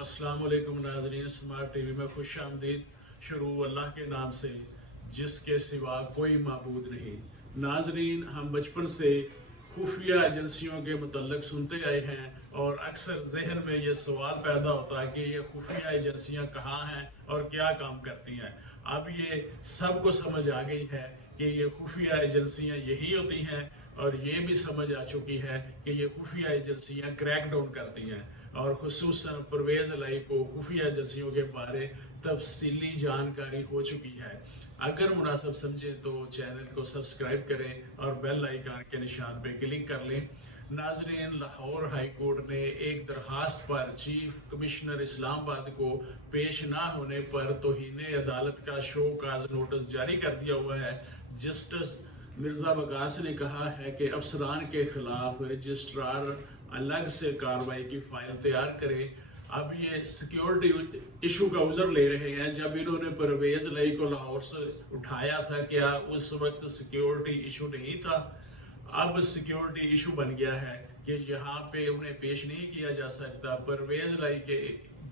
अस्सलाम वालेकुम नाज़रीन। स्मार्ट टीवी में खुश आमदीद। शुरू अल्लाह के नाम से जिसके सिवा कोई माबूद नहीं। नाज़रीन, हम बचपन से खुफिया एजेंसियों के मुतल्लिक सुनते आए हैं और अक्सर जहन में ये सवाल पैदा होता है कि ये खुफिया एजेंसियां कहाँ हैं और क्या काम करती हैं। अब ये सबको समझ आ गई है कि ये खुफिया एजेंसियां यही होती हैं और ये भी समझ आ चुकी है कि ये खुफिया एजेंसियां क्रैक डाउन करती हैं और खुसूसन परवेज़ इलाही को खुफिया एजेंसियों के बारे तफसीली जानकारी हो चुकी है। अगर मुनासिब समझें तो चैनल को सब्सक्राइब करें और बेल आइकन के निशान पे क्लिक कर लें। नाजरीन, लाहौर हाई कोर्ट ने एक दरखास्त पर चीफ कमिश्नर इस्लामाबाद को पेश ना होने पर तौहीन अदालत का शो काज नोटिस जारी कर दिया हुआ है। जस्टिस मिर्जा बकास ने कहा है कि अफसरान के खिलाफ रजिस्ट्रार अलग से कार्रवाई की फाइल तैयार करे। अब ये सिक्योरिटी इशू का उज़र ले रहे हैं। जब इन्होंने परवेज़ इलाही को लाहौर से उठाया था, क्या उस वक्त सिक्योरिटी इशू नहीं था? अब सिक्योरिटी इशू बन गया है कि यहाँ पे उन्हें पेश नहीं किया जा सकता। परवेज़ इलाही के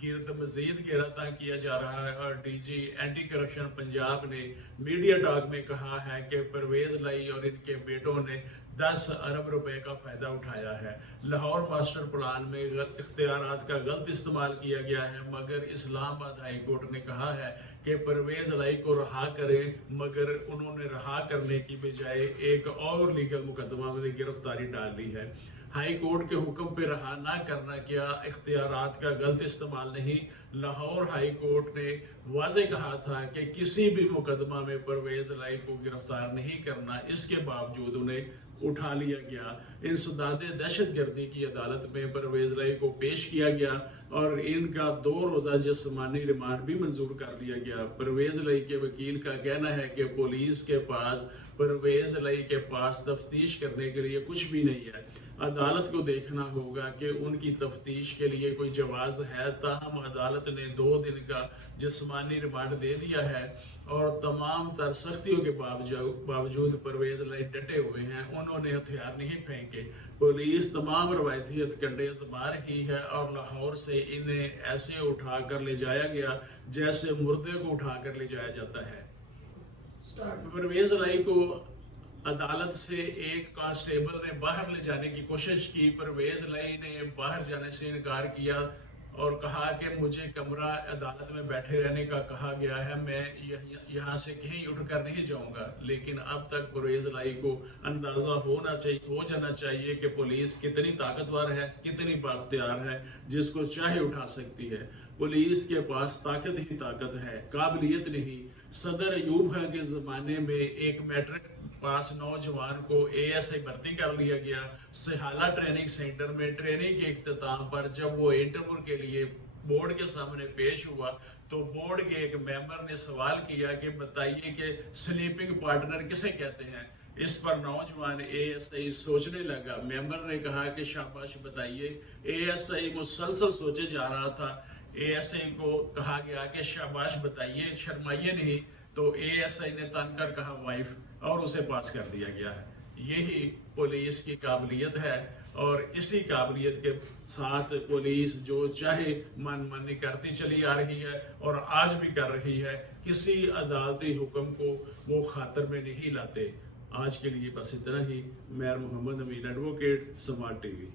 गिरद मजीद गिरफ्तार किया जा रहा है और डीजी एंटी करप्शन पंजाब ने मीडिया टॉक में कहा है कि परवेज़ इलाही और इनके बेटों ने 10 अरब रुपए का फायदा उठाया है। लाहौर मास्टर प्लान में इख्तियारात का गलत इस्तेमाल किया गया है, मगर इस्लामाबाद हाई कोर्ट ने कहा है कि परवेज़ इलाही को रहा करें, मगर उन्होंने रहा करने की बजाय एक और लीगल मुकदमा में गिरफ्तारी डाल दी है। हाई कोर्ट के हुक्म पे रहा ना करना क्या इख्तियारात का गलत इस्तेमाल नहीं? लाहौर हाई कोर्ट ने वाज़े कहा था कि किसी भी मुकदमा में परवेज़ इलाही को गिरफ्तार नहीं करना, इसके बावजूद उन्हें उठा लिया गया। इंसदाद दहशत गर्दी की अदालत में परवेज़ इलाही को पेश किया गया और इनका 2 रोज़ा जिस्मानी रिमांड भी मंजूर कर लिया गया। परवेज़ इलाही के वकील का कहना है कि पुलिस के पास परवेज़ इलाही के पास तफ्तीश करने के लिए कुछ भी नहीं है। अदालत को देखना होगा कि उनकी तफ्तीश के लिए कोई जवाज़ है। ताहम अदालत ने 2 दिन का जिस्मानी रिमांड दे दिया है और तमाम तर सख्तियों के बावजूद परवेज़ इलाही डटे हुए हैं। उन्होंने हथियार नहीं फेंके। पुलिस तमाम रवायती हथकंडे आजमा रही है और लाहौर से इन्हें ऐसे उठा कर ले जाया गया जैसे मुर्दे को उठा कर ले जाया जाता है। परवेज़ इलाही को अदालत से एक कांस्टेबल ने बाहर ले जाने की कोशिश की। परवेज़ इलाही ने बाहर जाने से इनकार किया और कहा कि मुझे कमरा अदालत में बैठे रहने का कहा गया है, मैं यहाँ से कहीं उठकर नहीं जाऊंगा। लेकिन अब तक परवेज़ इलाही को अंदाजा हो जाना चाहिए कि पुलिस कितनी ताकतवर है, कितनी बाख्तियार है, जिसको चाहे उठा सकती है। पुलिस के पास ताकत ही ताकत है, काबिलियत नहीं। सदर अयूब खान के ज़माने में एक मैट्रिक पास नौजवान को ASI भर्ती कर लिया गया। सहाला ट्रेनिंग सेंटर में ट्रेनिंग के इख्तिताम पर जब वो इंटरव्यू के लिए बोर्ड के सामने पेश हुआ तो बोर्ड के एक मेंबर ने सवाल किया कि बताइए कि स्लीपिंग पार्टनर किसे कहते हैं। इस पर नौजवान ASI सोचने लगा। मेंबर ने कहा कि शाबाश बताइए। ASI मुसलसल सोचे जा रहा था। ASI को कहा गया कि शाबाश बताइए, शर्माइए नहीं। तो ASI ने तनकर कहा वाइफ और उसे पास कर दिया गया है। यही पुलिस की काबिलियत है और इसी काबिलियत के साथ पुलिस जो चाहे मनमानी करती चली आ रही है और आज भी कर रही है। किसी अदालती हुक्म को वो खातर में नहीं लाते। आज के लिए बस इतना ही। मैं मोहम्मद अमीन, एडवोकेट, स्मार्ट टीवी।